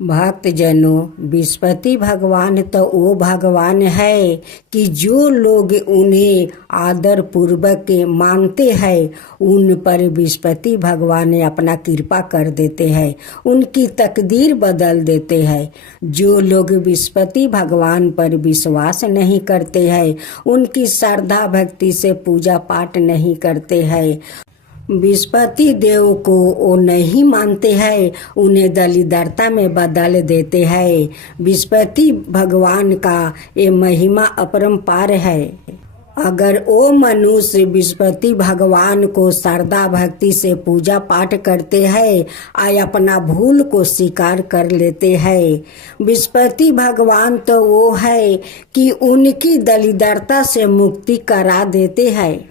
भक्त जनों, विस्पति भगवान तो वो भगवान है कि जो लोग उन्हें आदर पूर्वक मानते हैं उन पर विस्पति भगवान अपना कृपा कर देते हैं, उनकी तकदीर बदल देते हैं। जो लोग विस्पति भगवान पर विश्वास नहीं करते हैं, उनकी श्रद्धा भक्ति से पूजा पाठ नहीं करते हैं, विस्पति देव को वो नहीं मानते हैं, उन्हें दलिद्रता में बदल देते हैं। विस्पति भगवान का ये महिमा अपरंपार है। अगर वो मनुष्य विस्पति भगवान को श्रद्धा भक्ति से पूजा पाठ करते हैं और अपना भूल को स्वीकार कर लेते हैं, विस्पति भगवान तो वो है कि उनकी दलिद्रता से मुक्ति करा देते हैं।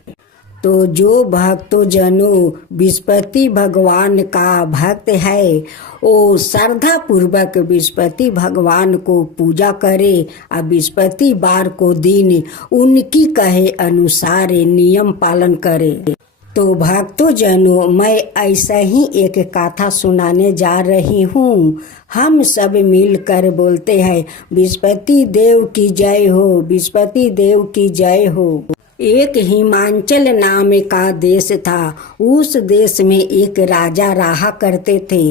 तो जो भक्तों जनों विस्पति भगवान का भक्त है, वो श्रद्धा पूर्वक विस्पति भगवान को पूजा करे और विस्पति बार को दिन उनकी कहे अनुसार नियम पालन करे। तो भक्तों जनों, मैं ऐसा ही एक कथा सुनाने जा रही हूँ। हम सब मिलकर बोलते हैं, विस्पति देव की जय हो, विस्पति देव की जय हो। एक हिमाचल नाम का देश था। उस देश में एक राजा रहा करते थे।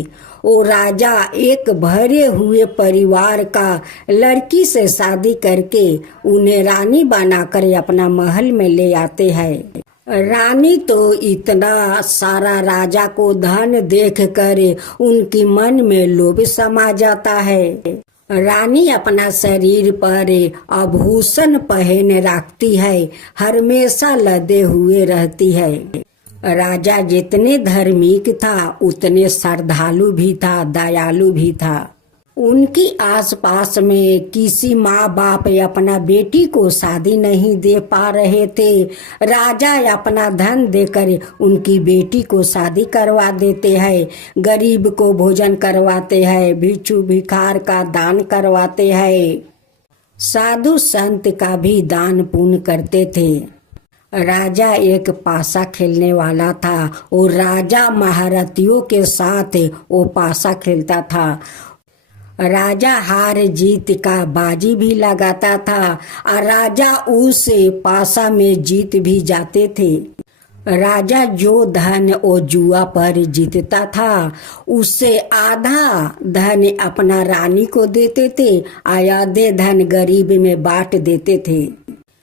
वो राजा एक भरे हुए परिवार का लड़की से शादी करके उन्हें रानी बनाकर अपना महल में ले आते हैं। रानी तो इतना सारा राजा को धन देखकर उनकी मन में लोभ समा जाता है। रानी अपना शरीर पर आभूषण पहन रखती है, हमेशा लदे हुए रहती है। राजा जितने धार्मिक था उतने श्रद्धालु भी था, दयालु भी था। उनकी आसपास में किसी माँ बाप अपना बेटी को शादी नहीं दे पा रहे थे। राजा अपना धन देकर उनकी बेटी को शादी करवा देते हैं, गरीब को भोजन करवाते हैं, भिक्षु भिखार का दान करवाते हैं, साधु संत का भी दान पुण्य करते थे। राजा एक पासा खेलने वाला था और राजा महारथियों के साथ वो पासा खेलता था। राजा हार जीत का बाजी भी लगाता था और राजा उस पासा में जीत भी जाते थे। राजा जो धन और जुआ पर जीतता था उससे आधा धन अपना रानी को देते थे और आधे धन गरीब में बांट देते थे।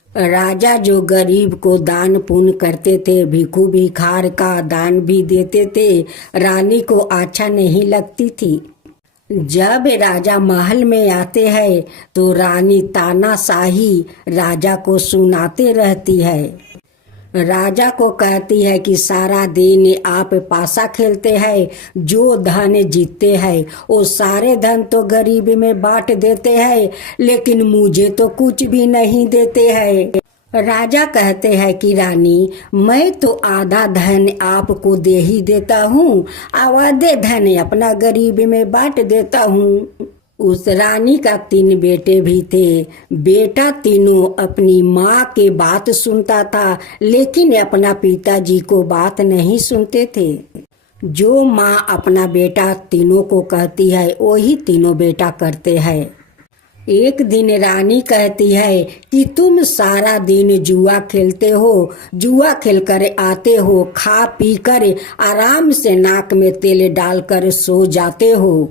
राजा जो गरीब को दान पुण्य करते थे, भिखू भिखार का दान भी देते थे, रानी को अच्छा नहीं लगती थी। जब राजा महल में आते हैं तो रानी तानाशाही राजा को सुनाते रहती है। राजा को कहती है कि सारा दिन आप पासा खेलते हैं, जो धन जीतते हैं वो सारे धन तो गरीब में बांट देते हैं, लेकिन मुझे तो कुछ भी नहीं देते हैं। राजा कहते हैं कि रानी, मैं तो आधा धन आपको दे ही देता हूँ, आधे धन अपना गरीब में बांट देता हूँ। उस रानी का 3 बेटे भी थे। बेटा तीनों अपनी माँ के बात सुनता था, लेकिन अपना पिताजी को बात नहीं सुनते थे। जो माँ अपना बेटा तीनों को कहती है वही तीनों बेटा करते हैं। एक दिन रानी कहती है कि तुम सारा दिन जुआ खेलते हो, जुआ खेलकर आते हो, खा पी कर आराम से नाक में तेल डालकर सो जाते हो।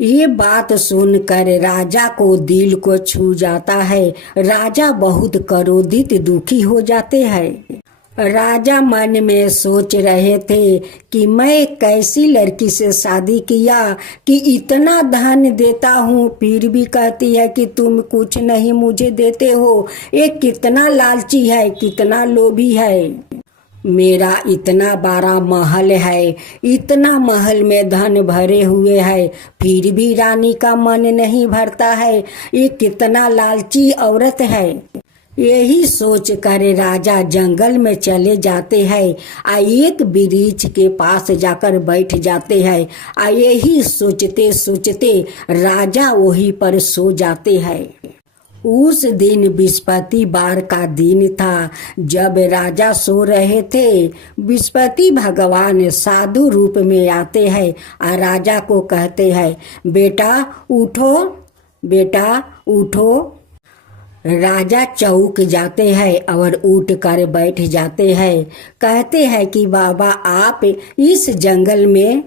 ये बात सुनकर राजा को दिल को छू जाता है। राजा बहुत क्रोधित दुखी हो जाते हैं। राजा मन में सोच रहे थे कि मैं कैसी लड़की से शादी किया कि इतना धन देता हूँ फिर भी कहती है कि तुम कुछ नहीं मुझे देते हो। ये कितना लालची है, कितना लोभी है। मेरा इतना बड़ा महल है, इतना महल में धन भरे हुए है, फिर भी रानी का मन नहीं भरता है। ये कितना लालची औरत है। यही सोच कर राजा जंगल में चले जाते हैं और एक वृक्ष के पास जाकर बैठ जाते हैं और यही सोचते सोचते राजा वहीं पर सो जाते हैं। उस दिन बृहस्पतिवार का दिन था। जब राजा सो रहे थे, बृहस्पति भगवान साधु रूप में आते हैं और राजा को कहते हैं, बेटा उठो, बेटा उठो। राजा चौंक जाते हैं और उठ कर बैठ जाते हैं। कहते हैं कि बाबा, आप इस जंगल में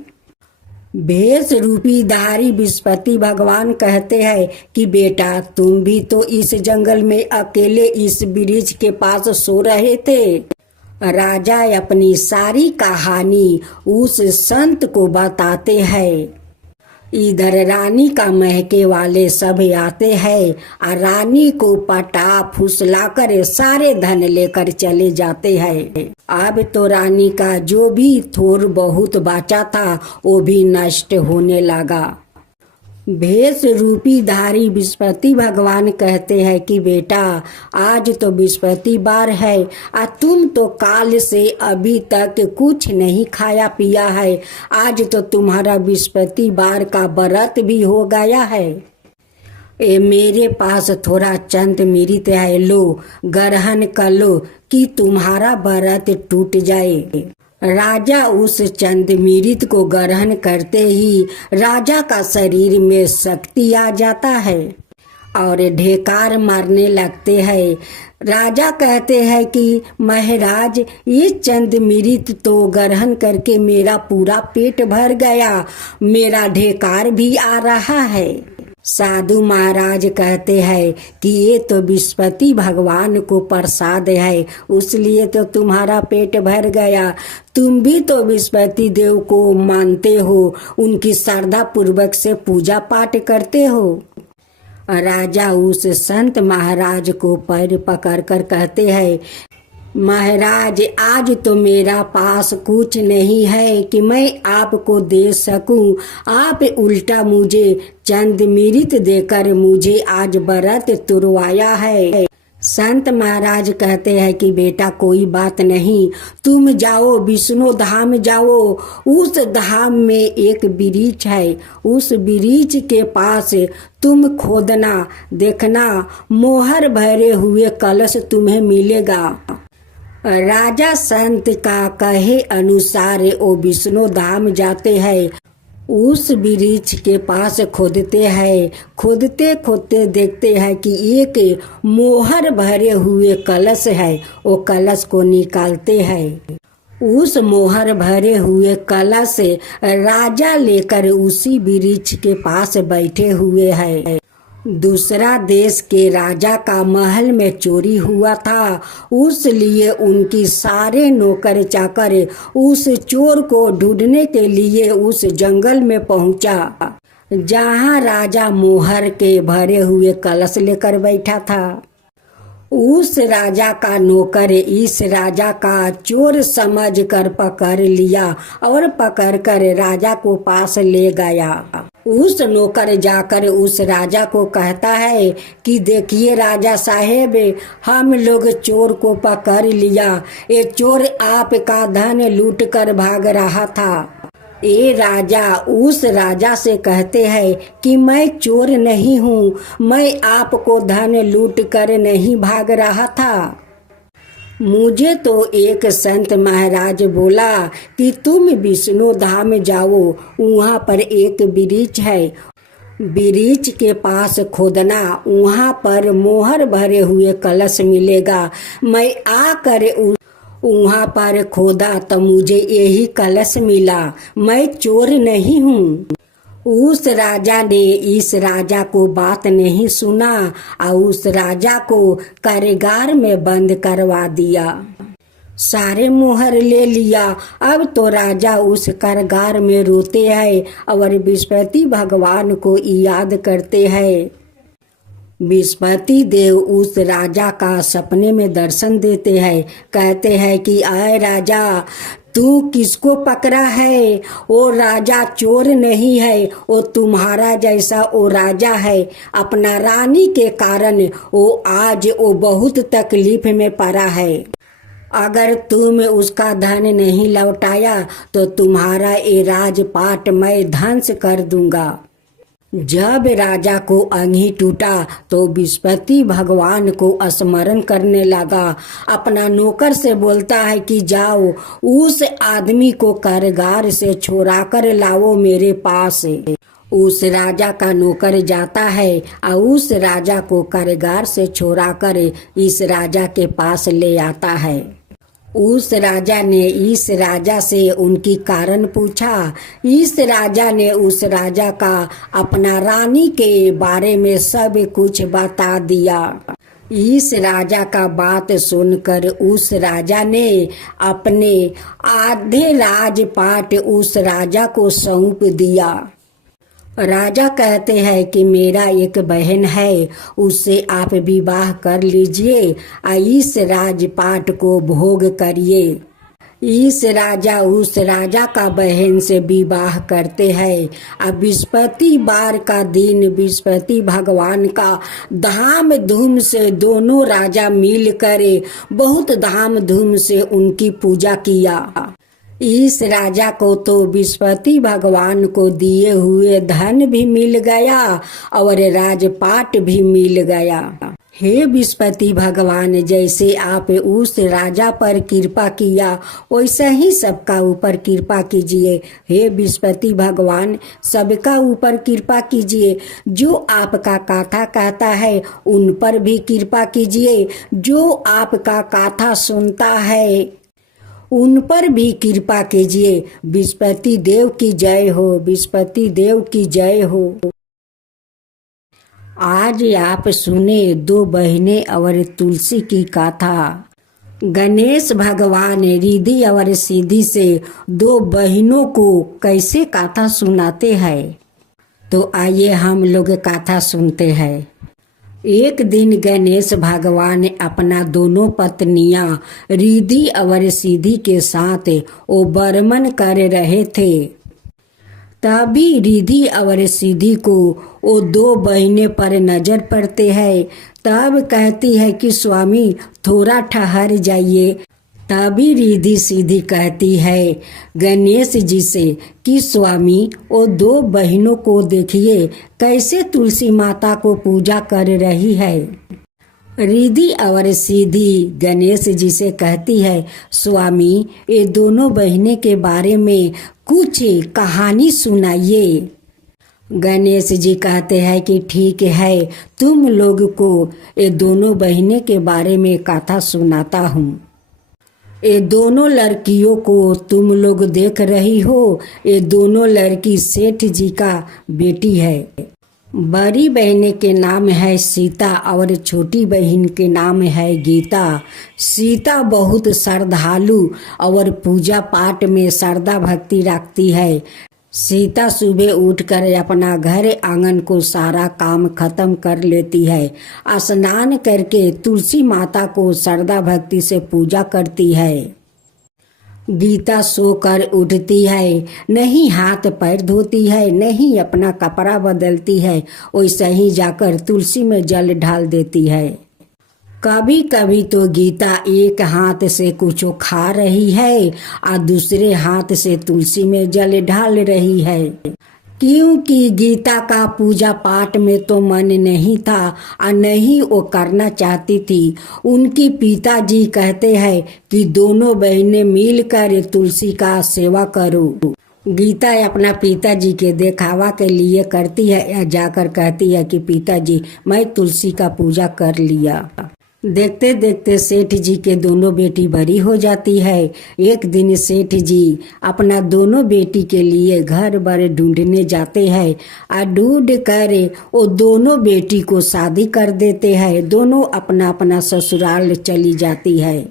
भेष रूपी धारी बृहस्पति भगवान कहते हैं कि बेटा तुम भी तो इस जंगल में अकेले इस वृक्ष के पास सो रहे थे। राजा अपनी सारी कहानी उस संत को बताते हैं। इधर रानी का महके वाले सब आते हैं और रानी को पटा फुसला कर सारे धन लेकर चले जाते हैं। अब तो रानी का जो भी थोड़ बहुत बचा था वो भी नष्ट होने लगा। भेष रूपी धारी बृहस्पति भगवान कहते हैं कि बेटा आज तो बृहस्पतिवार है और तुम तो काल से अभी तक कुछ नहीं खाया पिया है। आज तो तुम्हारा बृहस्पतिवार का व्रत भी हो गया है। मेरे पास थोड़ा चंद मृत है, लो ग्रहण कर लो कि तुम्हारा व्रत टूट जाए। राजा उस चंद मृत को ग्रहण करते ही राजा का शरीर में शक्ति आ जाता है और ढेकार मारने लगते हैं। राजा कहते हैं कि महाराज, ये चंद मृत तो ग्रहण करके मेरा पूरा पेट भर गया, मेरा ढेकार भी आ रहा है। साधु महाराज कहते हैं कि ये तो बृहस्पति भगवान को प्रसाद है, इसलिए तो तुम्हारा पेट भर गया। तुम भी तो बृहस्पति देव को मानते हो, उनकी श्रद्धा पूर्वक से पूजा पाठ करते हो। राजा उस संत महाराज को पैर पकड़कर कहते हैं, महाराज आज तो मेरा पास कुछ नहीं है कि मैं आपको दे सकूं। आप उल्टा मुझे चंद मृत देकर मुझे आज व्रत तुरवाया है। संत महाराज कहते हैं कि बेटा कोई बात नहीं, तुम जाओ विष्णु धाम जाओ। उस धाम में एक वृक्ष है, उस वृक्ष के पास तुम खोदना, देखना मोहर भरे हुए कलश तुम्हें मिलेगा। राजा संत का कहे अनुसार वो विष्णु धाम जाते हैं। उस वृक्ष के पास खोदते हैं, खोदते खोदते देखते हैं कि एक मोहर भरे हुए कलश है। वो कलश को निकालते हैं। उस मोहर भरे हुए कलश राजा लेकर उसी वृक्ष के पास बैठे हुए हैं। दूसरा देश के राजा का महल में चोरी हुआ था, उसलिए उनकी सारे नौकर चाकर उस चोर को ढूंढने के लिए उस जंगल में पहुंचा जहां राजा मोहर के भरे हुए कलश लेकर बैठा था। उस राजा का नौकर इस राजा का चोर समझकर पकड़ लिया और पकड़कर राजा को पास ले गया। उस नौकर जाकर उस राजा को कहता है कि देखिए राजा साहेब, हम लोग चोर को पकड़ लिया। ये चोर आपका धन लूट कर भाग रहा था। ये राजा उस राजा से कहते हैं कि मैं चोर नहीं हूँ, मैं आपको धन लूट कर नहीं भाग रहा था। मुझे तो एक संत महाराज बोला कि तुम विष्णु धाम जाओ, वहाँ पर एक वृक्ष है, वृक्ष के पास खोदना, वहाँ पर मोहर भरे हुए कलश मिलेगा। मैं आकर वहाँ पर खोदा तो मुझे यही कलश मिला, मैं चोर नहीं हूँ। उस राजा ने इस राजा को बात नहीं सुना और उस राजा को कारागार में बंद करवा दिया। सारे मोहर ले लिया। अब तो राजा उस कारागार में रोते हैं और बृहस्पति भगवान को याद करते हैं। बृहस्पति देव उस राजा का सपने में दर्शन देते हैं। कहते हैं कि आए राजा, तू किसको पकड़ा है? वो राजा चोर नहीं है, वो तुम्हारा जैसा वो राजा है। अपना रानी के कारण वो आज वो बहुत तकलीफ में पड़ा है। अगर तुम उसका धन नहीं लौटाया तो तुम्हारा ये राजपाट मैं ध्वंस कर दूंगा। जब राजा को अंगी टूटा तो बृहस्पति भगवान को स्मरण करने लगा। अपना नौकर से बोलता है कि जाओ उस आदमी को कारागार से छुड़ा कर लाओ मेरे पास। उस राजा का नौकर जाता है और उस राजा को कारागार से छुड़ा कर इस राजा के पास ले आता है। उस राजा ने इस राजा से उनकी कारण पूछा। इस राजा ने उस राजा का अपना रानी के बारे में सब कुछ बता दिया। इस राजा का बात सुनकर उस राजा ने अपने आधे राजपाट उस राजा को सौंप दिया। राजा कहते हैं कि मेरा एक बहन है, उससे आप विवाह कर लीजिए और इस राजपाट को भोग करिए। इस राजा उस राजा का बहन से विवाह करते हैं। अब बृहस्पति बार का दिन बृहस्पति भगवान का धाम धूम से दोनों राजा मिलकर बहुत धाम धूम से उनकी पूजा किया। इस राजा को तो बृहस्पति भगवान को दिए हुए धन भी मिल गया और राजपाट भी मिल गया। हे बृहस्पति भगवान, जैसे आप उस राजा पर कृपा किया वैसा ही सबका ऊपर कृपा कीजिए। हे बृहस्पति भगवान, सबका ऊपर कृपा कीजिए। जो आपका कथा कहता है उन पर भी कृपा कीजिए। जो आपका कथा सुनता है उन पर भी कृपा कीजिए। बृहस्पति देव की जय हो, बृहस्पति देव की जय हो। आज आप सुने दो बहनें और तुलसी की कथा। गणेश भगवान रिद्धि और सिद्धि से दो बहनों को कैसे कथा सुनाते हैं, तो आइए हम लोग कथा सुनते हैं। एक दिन गणेश भगवान अपना दोनों पत्नियां रिद्धि और सिद्धि के साथ वो बर्मन कर रहे थे। तभी रिद्धि और सिद्धि को वो दो बहनें पर नजर पड़ते हैं। तब कहती है कि स्वामी थोड़ा ठहर जाइए। तभी रिद्धि सिद्धि कहती है गणेश जी से कि स्वामी वो दो बहनों को देखिए कैसे तुलसी माता को पूजा कर रही है। रिद्धि और सिद्धि गणेश जी से कहती है स्वामी ये दोनों बहनें के बारे में कुछ कहानी सुनाइए। गणेश जी कहते हैं कि ठीक है, तुम लोग को ये दोनों बहनें के बारे में कथा सुनाता हूँ। ये दोनों लड़कियों को तुम लोग देख रही हो, ये दोनों लड़की सेठ जी का बेटी है। बड़ी बहन के नाम है सीता और छोटी बहन के नाम है गीता। सीता बहुत श्रद्धालु और पूजा पाठ में श्रद्धा भक्ति रखती है। सीता सुबह उठकर अपना घर आंगन को सारा काम खत्म कर लेती है। स्नान करके तुलसी माता को श्रद्धा भक्ति से पूजा करती है। गीता सोकर उठती है, नहीं हाथ पैर धोती है, नहीं अपना कपड़ा बदलती है, वैसे ही जाकर तुलसी में जल ढाल देती है। कभी कभी तो गीता एक हाथ से कुछ खा रही है और दूसरे हाथ से तुलसी में जल ढाल रही है, क्योंकि गीता का पूजा पाठ में तो मन नहीं था और नहीं वो करना चाहती थी। उनकी पिताजी कहते हैं कि दोनों बहनें मिलकर तुलसी का सेवा करो। गीता अपना पिताजी के दिखावा के लिए करती है या जाकर कहती है कि पिताजी मैं तुलसी का पूजा कर लिया। देखते देखते सेठ जी के दोनों बेटी बड़ी हो जाती है। एक दिन सेठ जी अपना दोनों बेटी के लिए घर बार ढूंढने जाते हैं और ढूंढ कर वो दोनों बेटी को शादी कर देते हैं। दोनों अपना अपना ससुराल चली जाती है।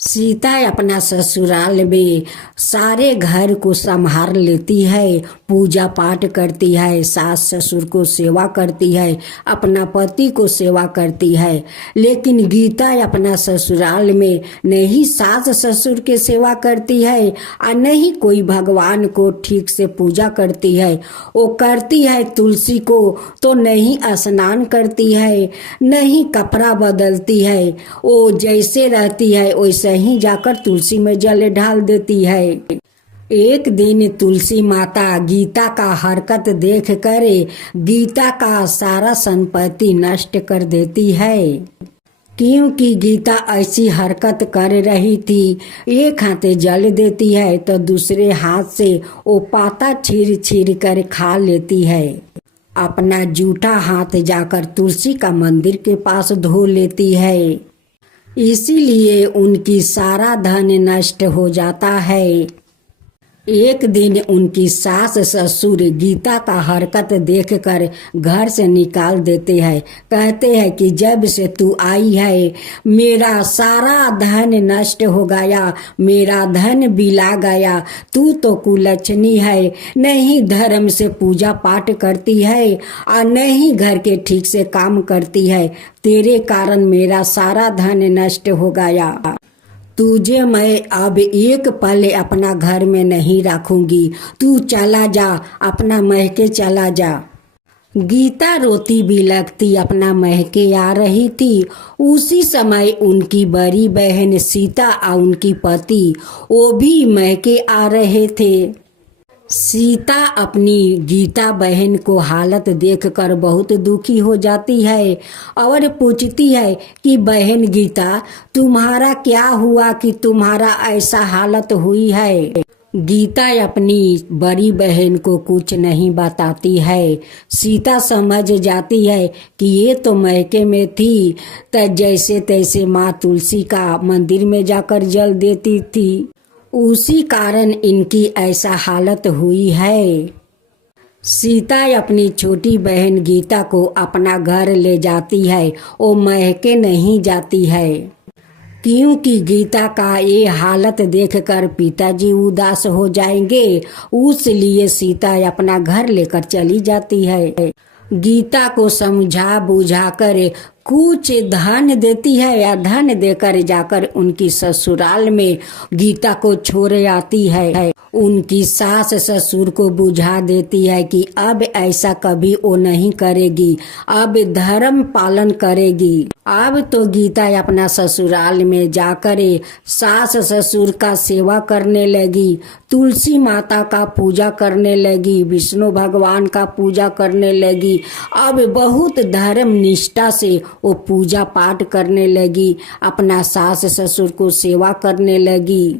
सीता अपना ससुराल में सारे घर को संभाल लेती है, पूजा पाठ करती है, सास ससुर को सेवा करती है, अपना पति को सेवा करती है। लेकिन गीता अपना ससुराल में नहीं सास ससुर के सेवा करती है और नहीं कोई भगवान को ठीक से पूजा करती है। वो करती है तुलसी को तो नहीं स्नान करती है, नहीं कपड़ा बदलती है। वो जैसे रहती है वैसे ही जाकर तुलसी में जल ढाल देती है। एक दिन तुलसी माता गीता का हरकत देख कर गीता का सारा संपत्ति नष्ट कर देती है, क्योंकि गीता ऐसी हरकत कर रही थी। एक हाथे जल देती है तो दूसरे हाथ से वो पाता छीर छीर कर खा लेती है। अपना जूठा हाथ जाकर तुलसी का मंदिर के पास धो लेती है, इसीलिए उनकी सारा धन नष्ट हो जाता है। एक दिन उनकी सास ससुर गीता का हरकत देखकर घर से निकाल देते हैं। कहते हैं कि जब से तू आई है मेरा सारा धन नष्ट हो गया, मेरा धन बिला गया। तू तो कुलच्छनी है, नहीं धर्म से पूजा पाठ करती है और नहीं घर के ठीक से काम करती है। तेरे कारण मेरा सारा धन नष्ट हो गया। तुझे मैं अब एक पल अपना घर में नहीं रखूंगी, तू चला जा, अपना महके चला जा। गीता रोती बिलखती अपना महके आ रही थी। उसी समय उनकी बड़ी बहन सीता और उनकी पति वो भी महके आ रहे थे। सीता अपनी गीता बहन को हालत देखकर बहुत दुखी हो जाती है और पूछती है कि बहन गीता, तुम्हारा क्या हुआ कि तुम्हारा ऐसा हालत हुई है। गीता अपनी बड़ी बहन को कुछ नहीं बताती है। सीता समझ जाती है कि ये तो मैके में थी, तो जैसे तैसे माँ तुलसी का मंदिर में जाकर जल देती थी, उसी कारण इनकी ऐसा हालत हुई है। सीता अपनी छोटी बहन गीता को अपना घर ले जाती है, वो महके नहीं जाती है, क्योंकि गीता का ये हालत देखकर पिताजी उदास हो जाएंगे। उसलिए सीता अपना घर लेकर चली जाती है। गीता को समझा बुझाकर कुछ धन देती है या धन देकर जाकर उनकी ससुराल में गीता को छोड़ आती है। उनकी सास ससुर को बुझा देती है कि अब ऐसा कभी वो नहीं करेगी, अब धर्म पालन करेगी। अब तो गीता अपना ससुराल में जाकर सास ससुर का सेवा करने लगी, तुलसी माता का पूजा करने लगी, विष्णु भगवान का पूजा करने लगी। अब बहुत धर्म निष्ठा से वो पूजा पाठ करने लगी, अपना सास ससुर को सेवा करने लगी।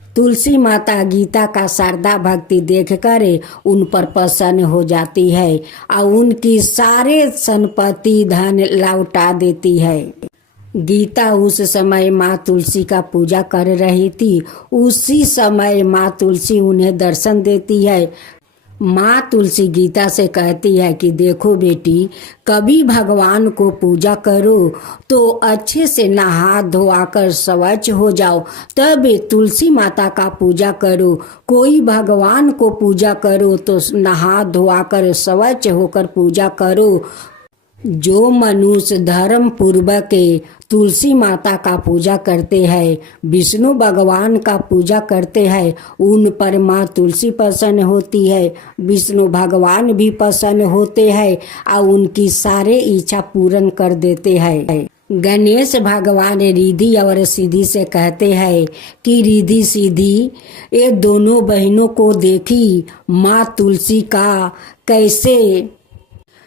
तुलसी माता गीता का श्रद्धा भक्ति देखकर उन पर प्रसन्न हो जाती है और उनकी सारे संपत्ति धन लौटा देती है। गीता उस समय माँ तुलसी का पूजा कर रही थी। उसी समय माँ तुलसी उन्हें दर्शन देती है। माँ तुलसी गीता से कहती है कि देखो बेटी, कभी भगवान को पूजा करो तो अच्छे से नहा धोआकर स्वच्छ हो जाओ, तब तुलसी माता का पूजा करो। कोई भगवान को पूजा करो तो नहा धोआकर स्वच्छ होकर पूजा करो। जो मनुष्य धर्म पूर्वक तुलसी माता का पूजा करते हैं, विष्णु भगवान का पूजा करते हैं, उन पर माँ तुलसी प्रसन्न होती है, विष्णु भगवान भी प्रसन्न होते हैं और उनकी सारे इच्छा पूर्ण कर देते हैं। गणेश भगवान रिद्धि और सिद्धि से कहते हैं कि रिद्धि सिद्धि ये दोनों बहनों को देखी माँ तुलसी का कैसे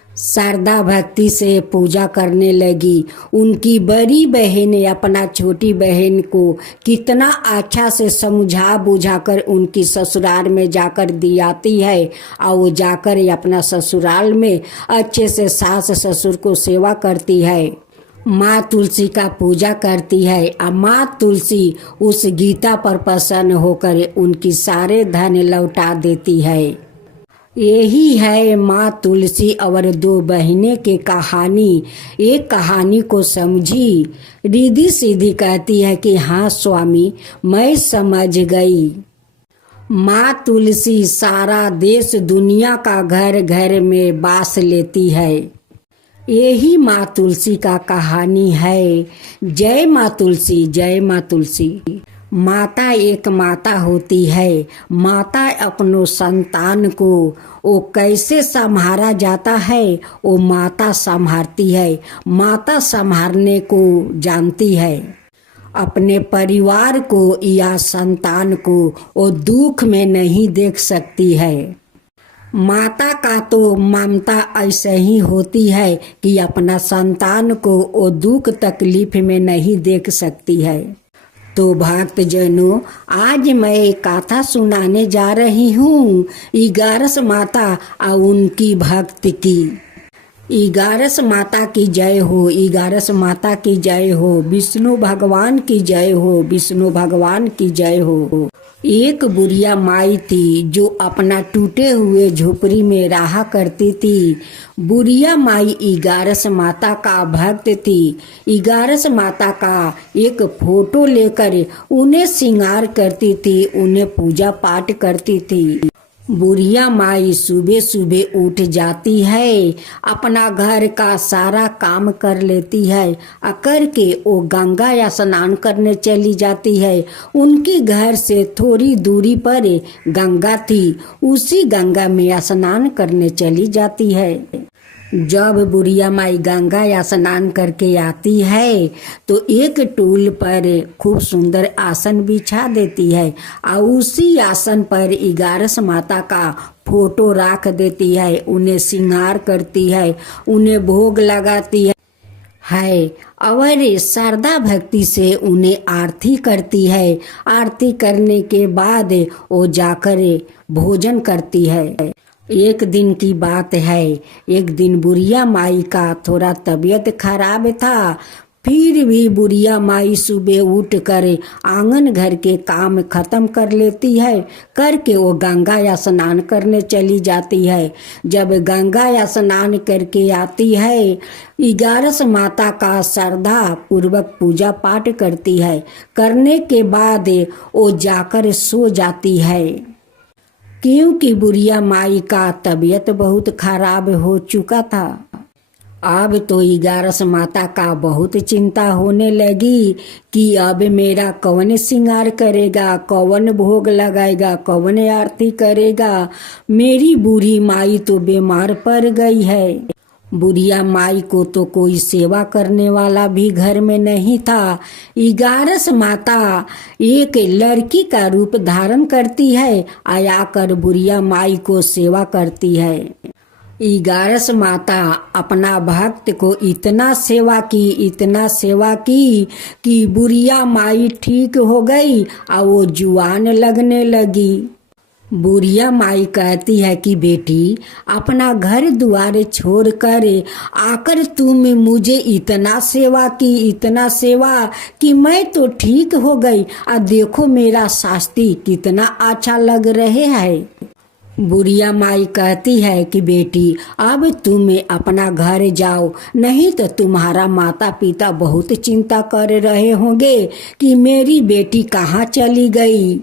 श्रद्धा भक्ति से पूजा करने लगी। उनकी बड़ी बहन अपना छोटी बहन को कितना अच्छा से समझा बुझाकर उनकी ससुराल में जाकर दियाती है और वो जाकर अपना ससुराल में अच्छे से सास ससुर को सेवा करती है, माँ तुलसी का पूजा करती है। और माँ तुलसी उस गीता पर प्रसन्न होकर उनकी सारे धन लौटा देती है। यही है माँ तुलसी और दो बहनें की कहानी। एक कहानी को समझी। रिद्धि सिद्धि कहती है कि हाँ स्वामी, मैं समझ गई। माँ तुलसी सारा देश दुनिया का घर घर में बास लेती है। यही माँ तुलसी का कहानी है। जय माँ तुलसी, जय माँ तुलसी। माता एक माता होती है। माता अपनों संतान को वो कैसे संभाला जाता है, वो माता संभालती है, माता संभालने को जानती है। अपने परिवार को या संतान को वो दुख में नहीं देख सकती है। माता का तो ममता ऐसे ही होती है कि अपना संतान को वो दुख तकलीफ में नहीं देख सकती है। तो भक्तजनों, आज मैं एक कथा सुनाने जा रही हूँ इगारस माता और उनकी भक्ति की। इगारस माता की जय हो, इगारस माता की जय हो, विष्णु भगवान की जय हो, विष्णु भगवान की जय हो। एक बुढ़िया माई थी जो अपना टूटे हुए झोपड़ी में रहा करती थी। बुढ़िया माई इगारस माता का भक्त थी। इगारस माता का एक फोटो लेकर उन्हें श्रृंगार करती थी, उन्हें पूजा पाठ करती थी। बुढ़िया माई सुबह सुबह उठ जाती है, अपना घर का सारा काम कर लेती है, करके वो गंगा या स्नान करने चली जाती है। उनकी घर से थोड़ी दूरी पर गंगा थी, उसी गंगा में स्नान करने चली जाती है। जब बुढ़िया माई गंगा या स्नान करके आती है तो एक टूल पर खूब सुंदर आसन बिछा देती है और उसी आसन पर इगारस माता का फोटो रख देती है। उन्हें श्रृंगार करती है, उन्हें भोग लगाती है और श्रद्धा भक्ति से उन्हें आरती करती है। आरती करने के बाद वो जाकर भोजन करती है। एक दिन की बात है, एक दिन बुढ़िया माई का थोड़ा तबीयत खराब था। फिर भी बुढ़िया माई सुबह उठ कर आंगन घर के काम खत्म कर लेती है, करके वो गंगा या स्नान करने चली जाती है। जब गंगा या स्नान करके आती है, इगारस माता का श्रद्धा पूर्वक पूजा पाठ करती है। करने के बाद वो जाकर सो जाती है, क्योंकि बुढ़िया माई का तबीयत बहुत खराब हो चुका था। अब तो इगारस माता का बहुत चिंता होने लगी कि अब मेरा कौन श्रृंगार करेगा, कौन भोग लगाएगा, कौन आरती करेगा। मेरी बूढ़ी माई तो बीमार पड़ गई है। बुढ़िया माई को तो कोई सेवा करने वाला भी घर में नहीं था। इगारस माता एक लड़की का रूप धारण करती है, आकर बुढ़िया माई को सेवा करती है। इगारस माता अपना भक्त को इतना सेवा की, इतना सेवा की कि बुढ़िया माई ठीक हो गई और वो जुआन लगने लगी। बुढ़िया माई कहती है कि बेटी, अपना घर द्वार छोड़कर आकर तुम मुझे इतना सेवा की, इतना सेवा कि मैं तो ठीक हो गई और देखो मेरा शास्त्री कितना अच्छा लग रहे है। बुढ़िया माई कहती है कि बेटी, अब तुम अपना घर जाओ, नहीं तो तुम्हारा माता पिता बहुत चिंता कर रहे होंगे कि मेरी बेटी कहाँ चली गई।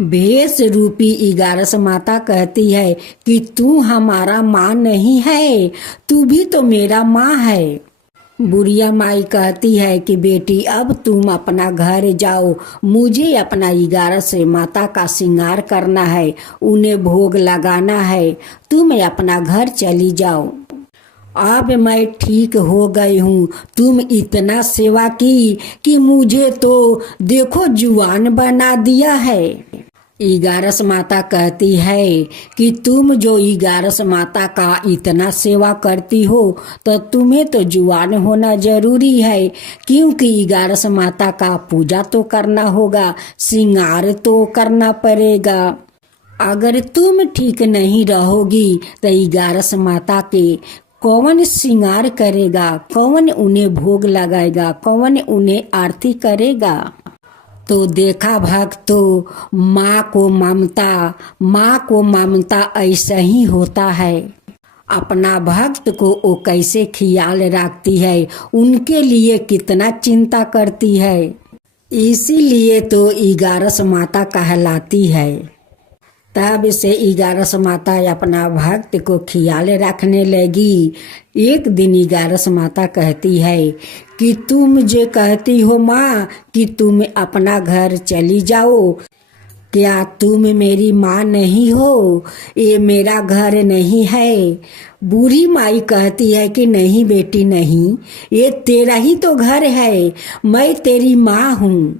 भेष रूपी इगारस माता कहती है कि तू हमारा माँ नहीं है, तू भी तो मेरा माँ है। बुढ़िया माई कहती है कि बेटी, अब तुम अपना घर जाओ, मुझे अपना इगारस माता का श्रृंगार करना है, उन्हें भोग लगाना है, तुम अपना घर चली जाओ। अब मैं ठीक हो गई हूँ, तुम इतना सेवा की कि मुझे तो देखो जुआन बना दिया है। इगारस माता कहती है कि तुम जो इगारस माता का इतना सेवा करती हो तो तुम्हें तो जुआन होना जरूरी है, क्योंकि इगारस माता का पूजा तो करना होगा, श्रृंगार तो करना पड़ेगा। अगर तुम ठीक नहीं रहोगी तो इगारस माता के कौन श्रृंगार करेगा, कौन उन्हें भोग लगाएगा, कौन उन्हें आरती करेगा। तो देखा भक्तों, माँ को ममता ऐसा ही होता है। अपना भक्त को वो कैसे ख्याल रखती है, उनके लिए कितना चिंता करती है, इसीलिए तो इगारस माता कहलाती है। तब से इगारस माता अपना भक्त को ख्याल रखने लगी। एक दिन इगारस माता कहती है कि तुम मुझे कहती हो माँ कि तुम अपना घर चली जाओ, क्या तुम मेरी माँ नहीं हो? ये मेरा घर नहीं है। बूढ़ी माई कहती है कि नहीं बेटी नहीं, ये तेरा ही तो घर है, मैं तेरी माँ हूँ।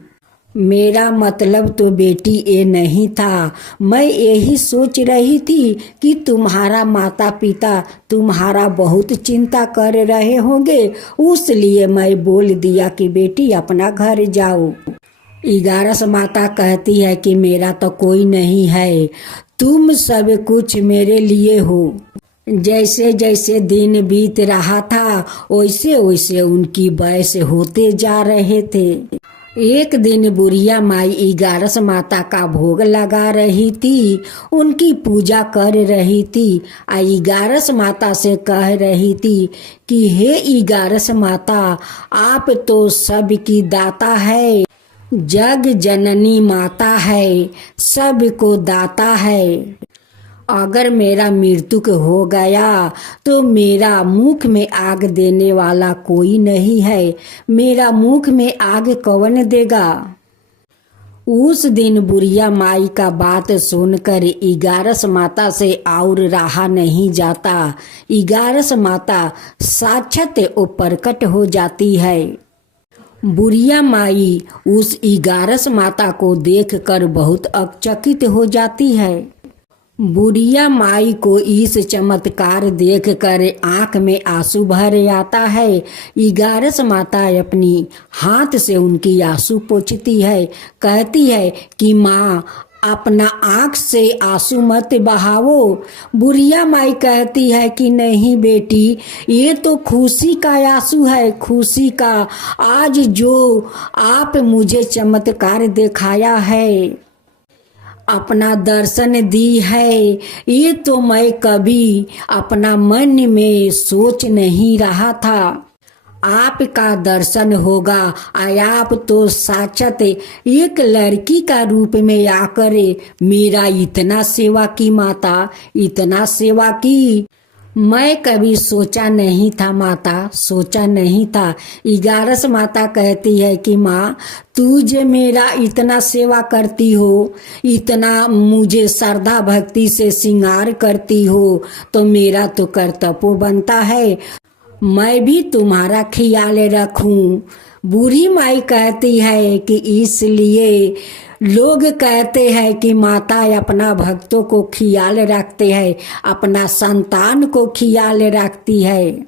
मेरा मतलब तो बेटी ये नहीं था। मैं यही सोच रही थी कि तुम्हारा माता पिता तुम्हारा बहुत चिंता कर रहे होंगे, उसलिए मैं बोल दिया कि बेटी अपना घर जाओ। इगारस माता कहती है कि मेरा तो कोई नहीं है, तुम सब कुछ मेरे लिए हो। जैसे जैसे दिन बीत रहा था वैसे वैसे उनकी वयस होते जा रहे थे। एक दिन बुढ़िया माई इगारस माता का भोग लगा रही थी, उनकी पूजा कर रही थी। इगारस माता से कह रही थी कि हे इगारस माता, आप तो सबकी दाता है, जग जननी माता है, सबको दाता है। अगर मेरा मृत्यु हो गया तो मेरा मुख में आग देने वाला कोई नहीं है, मेरा मुख में आग कौन देगा? उस दिन बुढ़िया माई का बात सुनकर इगारस माता से और रहा नहीं जाता। इगारस माता साक्षात वो प्रकट हो जाती है। बुढ़िया माई उस इगारस माता को देखकर बहुत अचकित हो जाती है। बुढ़िया माई को इस चमत्कार देखकर आंख में आंसू भर आता है। इगारस माता अपनी हाथ से उनकी आंसू पोंछती है, कहती है कि माँ अपना आंख से आंसू मत बहाओ। बुढ़िया माई कहती है कि नहीं बेटी, ये तो खुशी का आंसू है, खुशी का। आज जो आप मुझे चमत्कार दिखाया है, अपना दर्शन दी है, ये तो मैं कभी अपना मन में सोच नहीं रहा था। आपका दर्शन होगा। आप तो साक्षात एक लड़की का रूप में आकर मेरा इतना सेवा की माता, इतना सेवा की। मैं कभी सोचा नहीं था माता, सोचा नहीं था। इगारस माता कहती है कि माँ, तू जो मेरा इतना सेवा करती हो, इतना मुझे श्रद्धा भक्ति से श्रृंगार करती हो, तो मेरा तो कर्तव्य बनता है मैं भी तुम्हारा ख्याल रखूं। बूढ़ी माई कहती है कि इसलिए लोग कहते हैं कि माता अपना भक्तों को ख्याल रखते हैं, अपना संतान को ख्याल रखती है।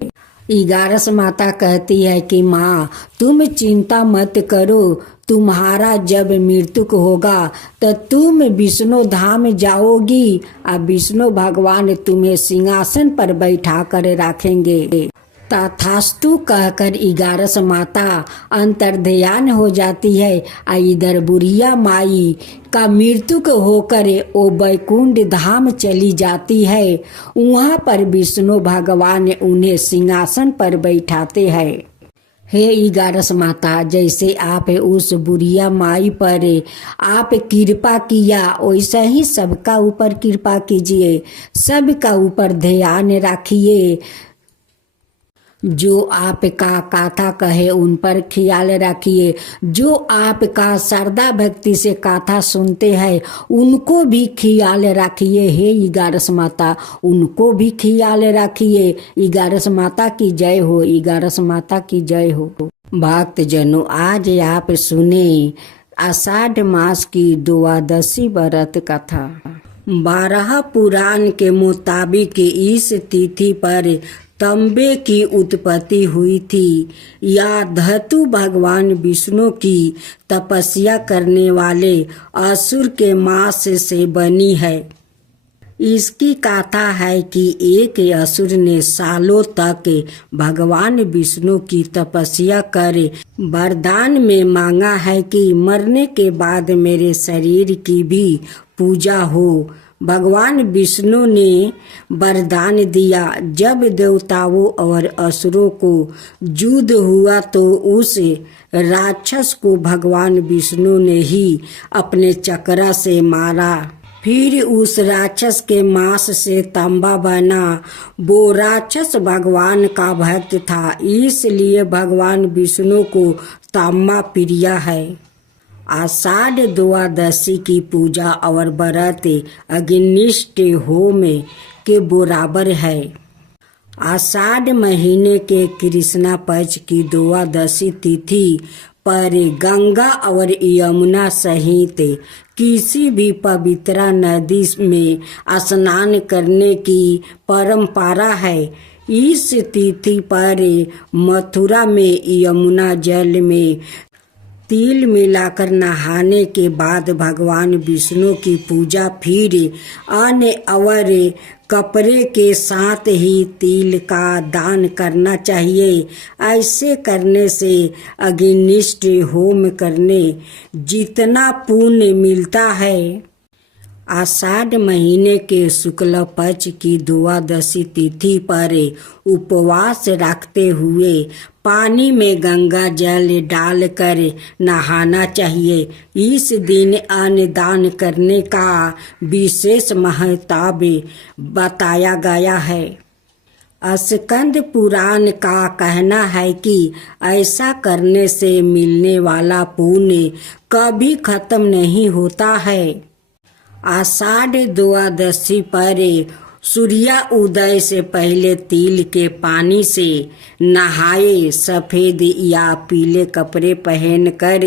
इगारस माता कहती है कि माँ तुम चिंता मत करो, तुम्हारा जब मृत्यु होगा तो तुम विष्णु धाम जाओगी और विष्णु भगवान तुम्हें सिंहासन पर बैठा कर रखेंगे। तथास्तु कहकर इगारस माता अंतर्ध्यान हो जाती है। इधर बुढ़िया माई का मृत्यु होकर वो बैकुंठ धाम चली जाती है। वहाँ पर विष्णु भगवान उन्हें सिंहासन पर बैठाते हैं। हे इगारस माता, जैसे आप उस बुढ़िया माई पर आप कृपा किया, वैसा ही सबका ऊपर कृपा कीजिए, सबका ऊपर ध्यान रखिए। जो आपका कथा कहे उन पर ख्याल रखिए, जो आपका श्रद्धा भक्ति से कथा सुनते हैं उनको भी ख्याल रखिए। हे इगारस माता, उनको भी ख्याल रखिए। इगारस माता की जय हो, इगारस माता की जय हो। भक्त जनों, आज आप सुने आषाढ़ मास की द्वादशी व्रत कथा। 12 पुराण के मुताबिक इस तिथि पर तांबे की उत्पत्ति हुई थी। यह धातु भगवान विष्णु की तपस्या करने वाले असुर के मांस से बनी है। इसकी कथा है कि एक असुर ने सालों तक भगवान विष्णु की तपस्या कर वरदान में मांगा है कि मरने के बाद मेरे शरीर की भी पूजा हो। भगवान विष्णु ने वरदान दिया। जब देवताओं और असुरों को युद्ध हुआ तो उस राक्षस को भगवान विष्णु ने ही अपने चक्रा से मारा। फिर उस राक्षस के मांस से तांबा बना। वो राक्षस भगवान का भक्त था, इसलिए भगवान विष्णु को तांबा प्रिय है। आषाढ़ द्वादशी की पूजा और व्रत अग्निष्ट होम के बराबर है। आषाढ़ महीने के कृष्णा पक्ष की द्वादशी तिथि पर गंगा और यमुना सहित किसी भी पवित्र नदी में स्नान करने की परंपरा है। इस तिथि पर मथुरा में यमुना जल में तिल मिलाकर नहाने के बाद भगवान विष्णु की पूजा फिर अन्न और कपड़े के साथ ही तिल का दान करना चाहिए। ऐसे करने से अग्निष्ट होम करने जितना पुण्य मिलता है। आषाढ़ महीने के शुक्ल पक्ष की द्वादशी तिथि पर उपवास रखते हुए पानी में गंगा जल डालकर नहाना चाहिए। इस दिन अन्न दान करने का विशेष महत्व बताया गया है। स्कंद पुराण का कहना है कि ऐसा करने से मिलने वाला पुण्य कभी खत्म नहीं होता है। आषाढ़ द्वादशी पर सूर्य उदय से पहले तिल के पानी से नहाए, सफेद या पीले कपड़े पहनकर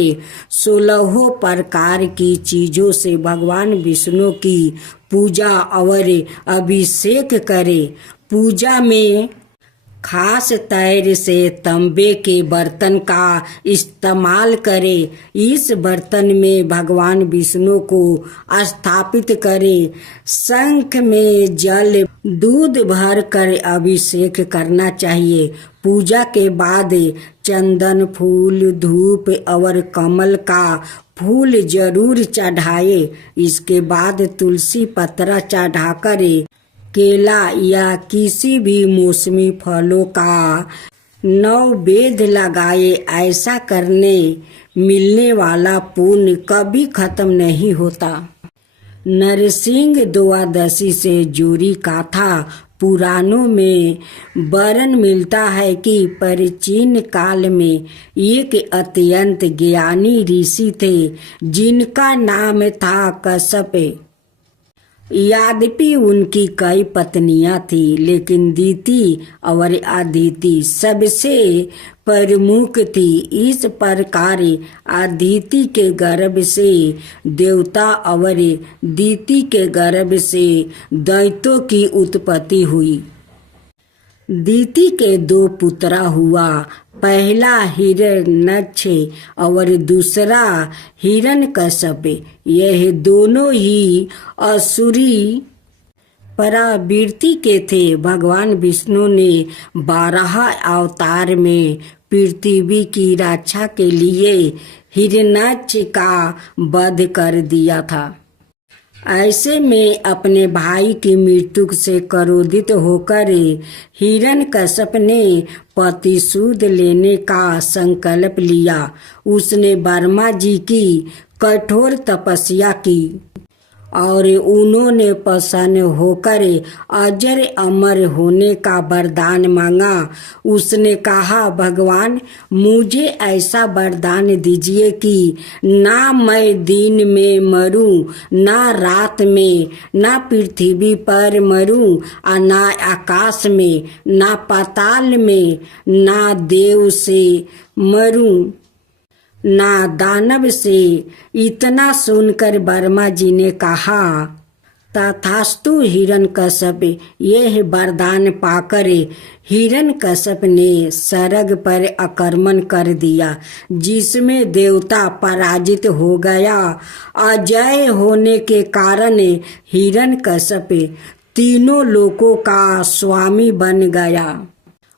16 प्रकार की चीजों से भगवान विष्णु की पूजा और अभिषेक करे। पूजा में खास तौर से तांबे के बर्तन का इस्तेमाल करें। इस बर्तन में भगवान विष्णु को स्थापित करें। शंख में जल दूध भर कर अभिषेक करना चाहिए। पूजा के बाद चंदन फूल, धूप और कमल का फूल जरूर चढ़ाए। इसके बाद तुलसी पत्रा चढ़ाकर केला या किसी भी मौसमी फलों का नैवेद्य लगाए। ऐसा करने मिलने वाला पुण्य कभी खत्म नहीं होता। नरसिंह द्वादशी से जुड़ी कथा पुराणों में वर्णन मिलता है कि प्राचीन काल में एक अत्यंत ज्ञानी ऋषि थे जिनका नाम था कश्यप। यद्यपि उनकी कई पत्नियां थी, लेकिन दीति और अदिति सबसे प्रमुख थी। इस प्रकार अदिति के गर्भ से देवता और दीति के गर्भ से दैत्यों की उत्पत्ति हुई। दीति के 2 पुत्र हुआ, पहला हिरण्यक्ष और दूसरा हिरण्यकश्यप। यह दोनों ही असुरी प्रवृत्ति के थे। भगवान विष्णु ने 12 अवतार में पृथ्वी की रक्षा के लिए हिरण्यक्ष का वध कर दिया था। ऐसे में अपने भाई की मृत्यु से क्रोधित होकर हिरण्यकश्यप ने प्रतिशोध लेने का संकल्प लिया। उसने ब्रह्मा जी की कठोर तपस्या की और उन्होंने प्रसन्न होकर अजर अमर होने का वरदान मांगा। उसने कहा, भगवान मुझे ऐसा वरदान दीजिए कि ना मैं दिन में मरूं, ना रात में, ना पृथ्वी पर मरूं, ना आकाश में, ना पाताल में, ना देव से मरूं, ना दानव से। इतना सुनकर ब्रह्मा जी ने कहा, तथास्तु हिरण्यकश्यप। यह वरदान पाकर हिरण्यकश्यप ने स्वर्ग पर आक्रमण कर दिया, जिसमें देवता पराजित हो गया। अजय होने के कारण हिरण्यकश्यप 3 लोकों का स्वामी बन गया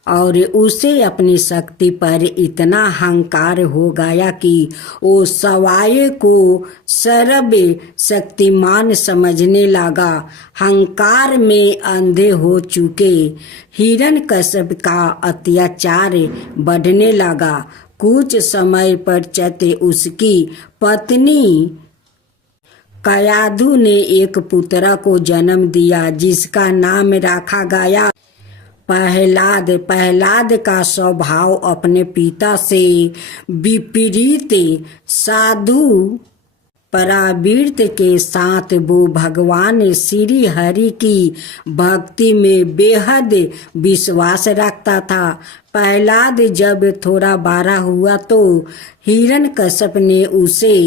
और उसे अपनी शक्ति पर इतना अहंकार हो गया कि वो स्वयं को सर्व शक्तिमान समझने लगा। अहंकार में अंधे हो चुके हिरण्यकश्यप का अत्याचार बढ़ने लगा। कुछ समय पश्चात उसकी पत्नी कयाधु ने एक पुत्र को जन्म दिया, जिसका नाम रखा गया प्रहलाद का स्वभाव अपने पिता से विपरीत साधु परावृत्त के साथ वो भगवान श्री हरि की भक्ति में बेहद विश्वास रखता था। प्रहलाद जब थोड़ा बड़ा हुआ तो हिरण्यकश्यप ने उसे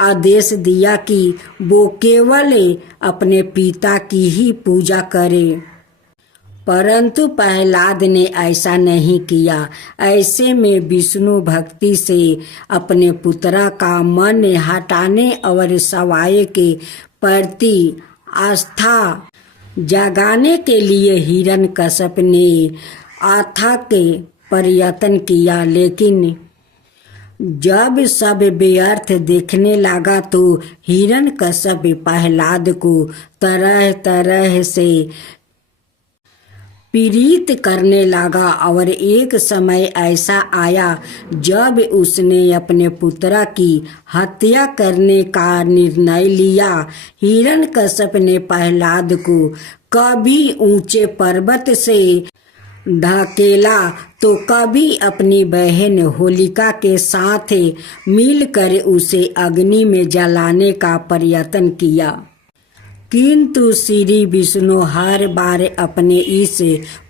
आदेश दिया कि वो केवल अपने पिता की ही पूजा करे, परंतु प्रहलाद ने ऐसा नहीं किया। ऐसे में विष्णु भक्ति से अपने पुत्रा का मन हटाने और सवाए के प्रति आस्था जगाने के लिए हिरण्यकश्यप ने अथक प्रयत्न किया, लेकिन जब सब व्यर्थ देखने लगा तो हिरण्यकश्यप प्रहलाद को तरह तरह से पीड़ित करने लगा। और एक समय ऐसा आया जब उसने अपने पुत्र की हत्या करने का निर्णय लिया। हिरण्यकश्यप ने प्रहलाद को कभी ऊंचे पर्वत से ढकेला तो कभी अपनी बहन होलिका के साथ मिलकर उसे अग्नि में जलाने का प्रयत्न किया, किंतु श्री विष्णु हर बार अपने इस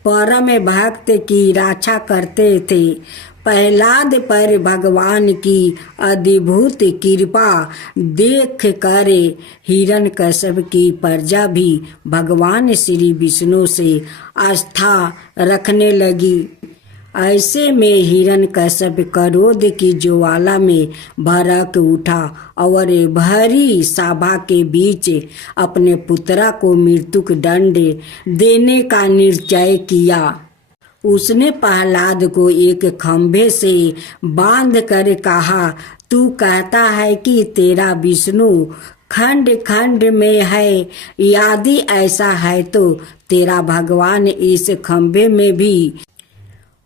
परम भक्त की रक्षा करते थे। प्रहलाद पर भगवान की अद्भुत कृपा देख कर हिरण्यकश्यप की प्रजा भी भगवान श्री विष्णु से आस्था रखने लगी। ऐसे में हिरण्यकश्यप क्रोध की ज्वाला में भड़क उठा और भरी सभा के बीच अपने पुत्र को मृत्यु दंड देने का निश्चय किया। उसने प्रहलाद को एक खंभे से बांध कर कहा, तू कहता है कि तेरा विष्णु खंड खंड में है, यदि ऐसा है तो तेरा भगवान इस खंभे में भी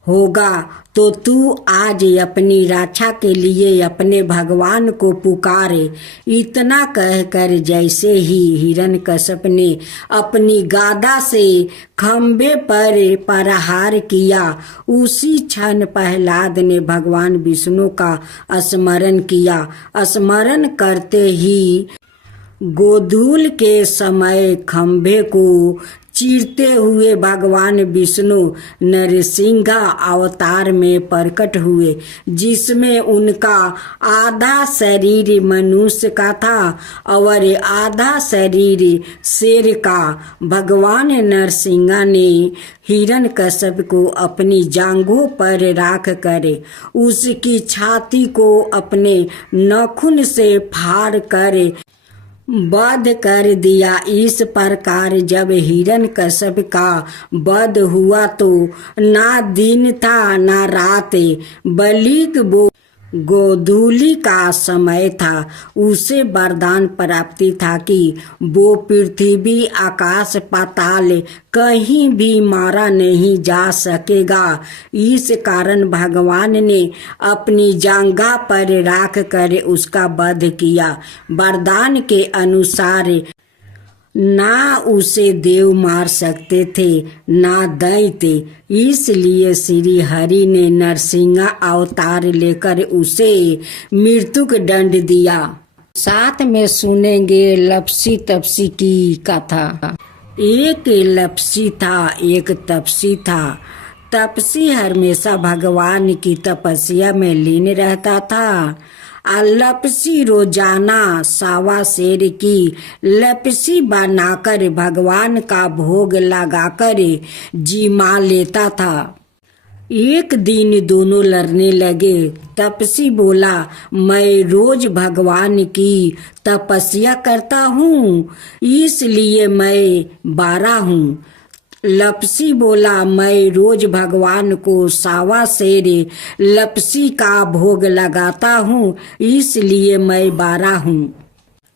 होगा, तो तू आज अपनी रक्षा के लिए अपने भगवान को पुकारे। इतना कहकर जैसे ही हिरण्यकश्यप ने अपनी गदा से खंभे पर प्रहार किया, उसी क्षण प्रहलाद ने भगवान विष्णु का स्मरण किया। स्मरण करते ही गोधूल के समय खंभे को चीरते हुए भगवान विष्णु नरसिंह अवतार में प्रकट हुए, जिसमें उनका आधा शरीर मनुष्य का था और आधा शरीर शेर का। भगवान नरसिंह ने हिरण्यकश्यप को अपनी जांघों पर रख कर उसकी छाती को अपने नाखून से फाड़ कर वध कर दिया। इस प्रकार जब हिरण्यकश्यप का वध हुआ तो ना दिन था ना रात, बल्कि वो गोधूली का समय था। उसे वरदान प्राप्ति था कि वो पृथ्वी आकाश पाताल कहीं भी मारा नहीं जा सकेगा। इस कारण भगवान ने अपनी जांघा पर रख कर उसका वध किया। वरदान के अनुसार ना उसे देव मार सकते थे ना दैत्य, इसलिए श्री हरि ने नरसिंह अवतार लेकर उसे मृत्यु दंड दिया। साथ में सुनेंगे लपसी तपसी की कथा। एक लपसी था, एक तपसी था। तपसी हमेशा भगवान की तपस्या में लीन रहता था। लपसी रोजाना सावा शेर की लपसी बनाकर भगवान का भोग लगाकर जिमा लेता था। एक दिन दोनों लड़ने लगे। तपसी बोला, मैं रोज भगवान की तपस्या करता हूँ, इसलिए मैं बारा हूँ। लपसी बोला, मैं रोज भगवान को सावा शेर लपसी का भोग लगाता हूँ, इसलिए मैं बारा हूँ।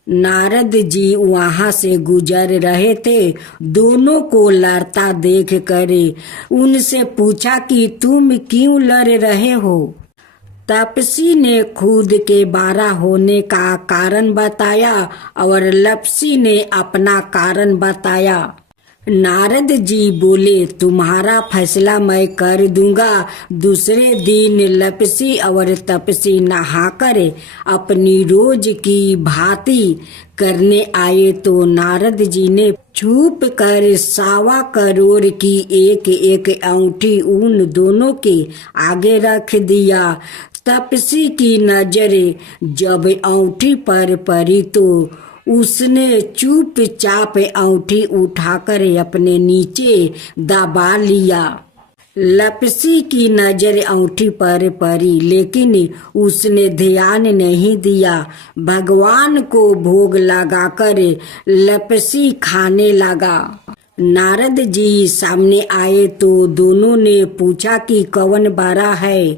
नारद जी वहाँ से गुजर रहे थे। दोनों को लड़ता देख कर उनसे पूछा कि तुम क्यों लड़ रहे हो। तपसी ने खुद के बारा होने का कारण बताया और लपसी ने अपना कारण बताया। नारद जी बोले, तुम्हारा फैसला मैं कर दूंगा। दूसरे दिन लपसी और तपसी नहाकर अपनी रोज की भांति करने आए तो नारद जी ने छुप कर 1.25 करोड़ की एक एक अंगूठी उन दोनों के आगे रख दिया। तपसी की नजर जब अंगूठी पर पड़ी तो उसने चुपचाप अंगूठी उठाकर अपने नीचे दबा लिया। लपसी की नजर अंगूठी पर पड़ी लेकिन उसने ध्यान नहीं दिया। भगवान को भोग लगाकर लपसी खाने लगा। नारद जी सामने आए तो दोनों ने पूछा कि कौन बड़ा है।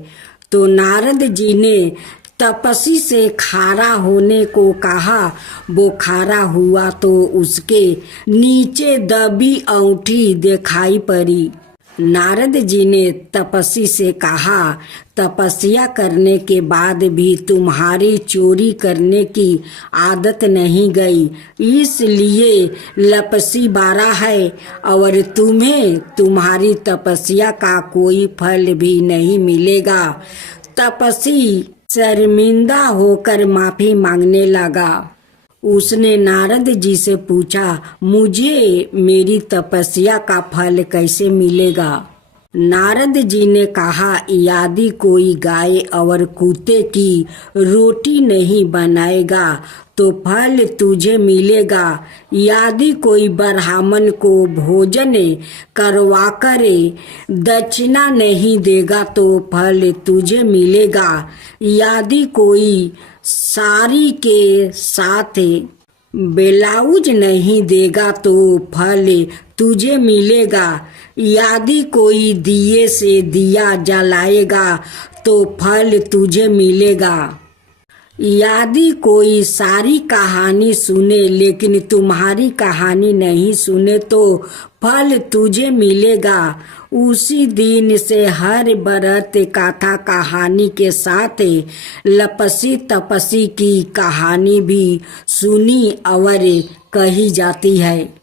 तो नारद जी ने तपसी से खारा होने को कहा। वो खारा हुआ तो उसके नीचे दबी अंगूठी दिखाई पड़ी। नारद जी ने तपसी से कहा, तपस्या करने के बाद भी तुम्हारी चोरी करने की आदत नहीं गई, इसलिए लपसी बारा है और तुम्हें तुम्हारी तपस्या का कोई फल भी नहीं मिलेगा। तपसी शर्मिंदा होकर माफी मांगने लगा। उसने नारद जी से पूछा, मुझे मेरी तपस्या का फल कैसे मिलेगा? नारद जी ने कहा, यदि कोई गाय और कुत्ते की रोटी नहीं बनाएगा तो फल तुझे मिलेगा। यदि कोई ब्राह्मण को भोजन करवाकर दक्षिणा नहीं देगा तो फल तुझे मिलेगा। यदि कोई साड़ी के साथ ब्लाउज नहीं देगा तो फल तुझे मिलेगा। यदि कोई दिए से दिया जलाएगा तो फल तुझे मिलेगा। यदि कोई सारी कहानी सुने लेकिन तुम्हारी कहानी नहीं सुने तो फल तुझे मिलेगा। उसी दिन से हर व्रत कथा कहानी के साथ लपसी तपसी की कहानी भी सुनी और कही जाती है।